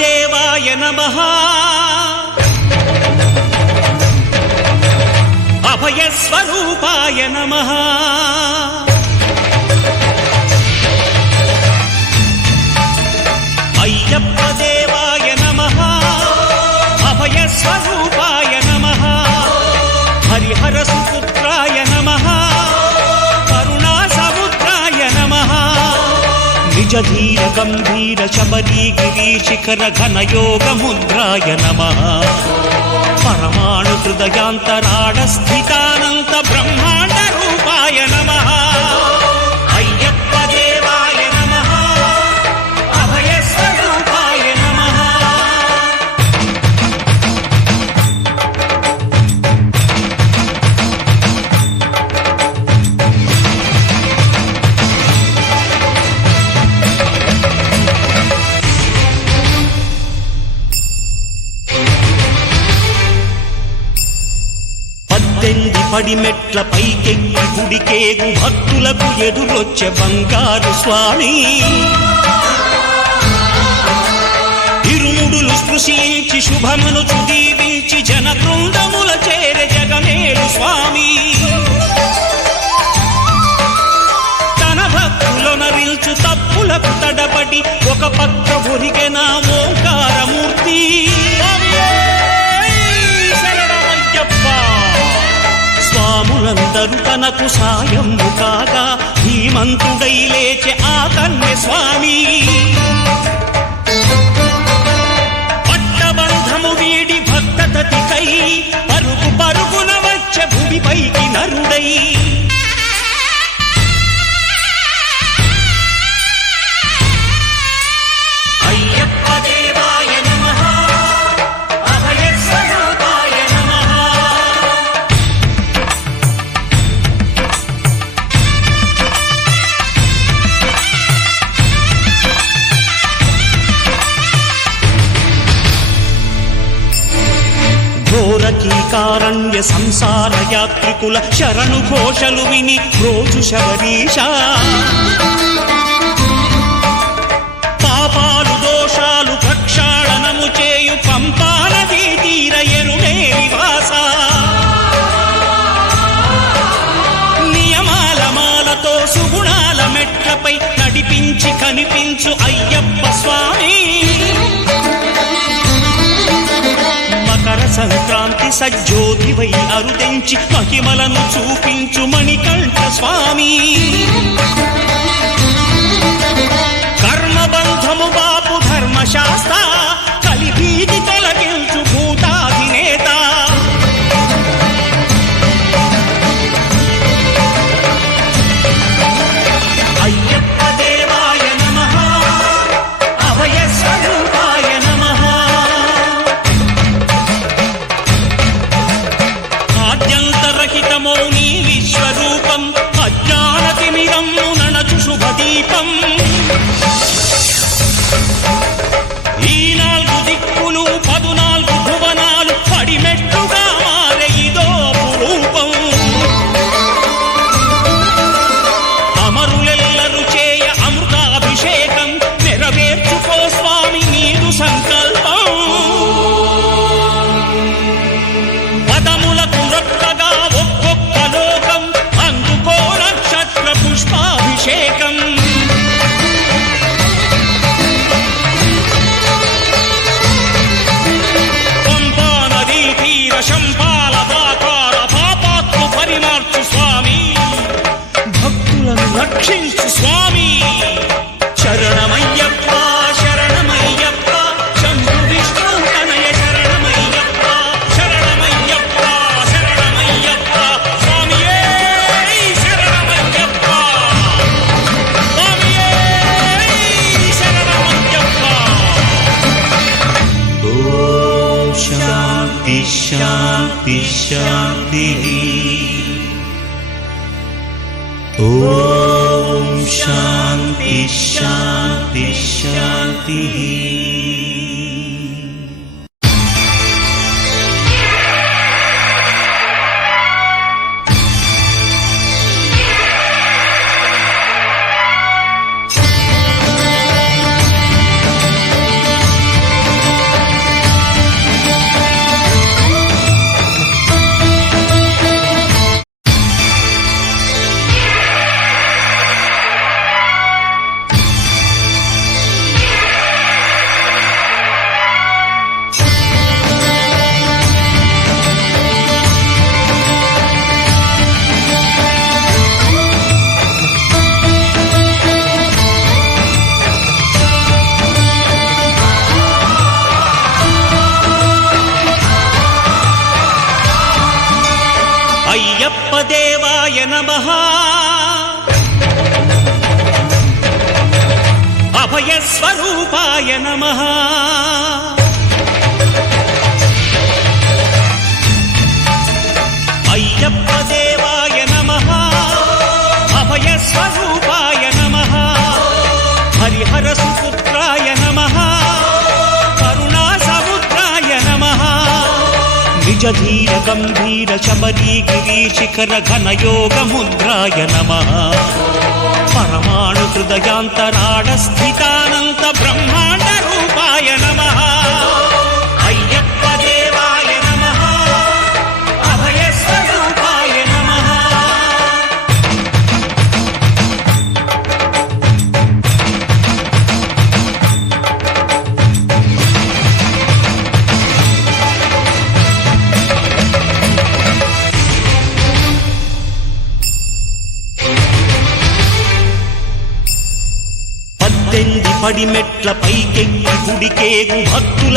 దేవాయ నమః అభయస్వరూపాయ నమః అయ్యప్ప దేవాయ నమః అభయస్వరూపాయ నమః హరిహర సుపుత్రాయ నమః కరుణాసముద్రాయ నమః నిజధీర గంభీర శబరీగిరి శిఖర ఘనయోగ ముద్రాయ నమః పరమాణు హృదయాంతరాళ స్థితానంత బ్రహ్మాండ రూపాయ నమః అయ్యప్ప దేవాయ నమః అభయస్వరూపాయ నమః పడిమెట్ల పైకెక్కి గుడికేగు భక్తులకు ఎదురొచ్చే బంగారు స్వామి ఇరుముడులు స్పృశించి శుభమనుచు దీవించి జన బృందముల చేరే జగమేలు స్వామి తన భక్తులొనరిల్చు తప్పులకు తడబడి ఒక పక్క ఒరిగెన ఓంకారమూర్తి స్వాములందరూ తనకు సాయము కాగా ధీమంతుడై లేచే ఆ కన్య స్వామి పట్టబంధము వీడి భక్తతతికై పరుగు పరుగున వచ్చే భూమిపైకి నరుడై అయ్యప్ప దేవాయ నమః అభయస్వరూపాయ నమః ఘోరకీకారణ్య సంసార యాత్రికుల శరణు ఘోషలు విని రోజు శబరీష పాపాలు దోషాలు ప్రక్షాళనము చేయు పంపానదీ తీర ఎరుమే నివాస నియమాల మాలతో సుగుణాల మెట్లపై నడిపించి కనిపించు అయ్యప్ప స్వామి మకర సంక్రాంతి సజ్జోతివై అరుదించి మహిమలను చూపించు మణికంఠ స్వామి కర్మబంధము బాపు ధర్మశాస్త్ర కలిభీతి తొలగించు భూతాధినేత అయ్యప్ప దేవాయ నమః అభయస్వరూపాయ నమః ఆద్యంతరహితమో నీ విశ్వరూపం అజ్ఞానతిమిరం నణచు శుభదీపం ఈ 4 దిక్కులు 14 భువనాలు పడిమెట్టుగా మారే ఇదో రూపం అమరులెల్లరు చేయ అమృతాభిషేకం నెరవేర్చుకో స్వామి నీదు సంకల్పం పదములకు రొక్కగా ఒక్కొక్క లోకం అందుకో నక్షత్ర పుష్పాభిషేకం పంపా నదీ తీర శంపాల దాకార పాపాత్ము పరిమార్చు స్వామి భక్తులను రక్షించు స్వామి శరణమయ్యప్ప శరణమయ్యప్ప శంభు విష్ణు తనయ శరణమయ్యప్ప శరణమయ్యప్ప శరణమయ్యప్ప స్వామియే శరణమయ్యప్ప స్వామియే శరణమయ్యప్ప ఓం శాంతి శాంతి శాంతి ఓం శాంతి శాంతి శాంతి నమః అభయస్వరూపాయ నమః అయ్యప్ప దేవాయ నమః అభయస్వరూపాయ నమః హరిహర సుపుత్రాయ నమః కరుణా సముద్రాయ నమః నిజ ధీర గంభీర శబరీ గిరీశిఖర ఘనయోగ ముద్రాయ నమః పరమాణు హృదయాంతరాళ స్థితానంత బ్రహ్మాండ రూపాయ నమః అయ్యప్ప దేవాయ నమః అభయస్వరూపాయ నమః పద్దెనిమిది పడిమెట్ల పైకెక్కి గుడికేగు భక్తుల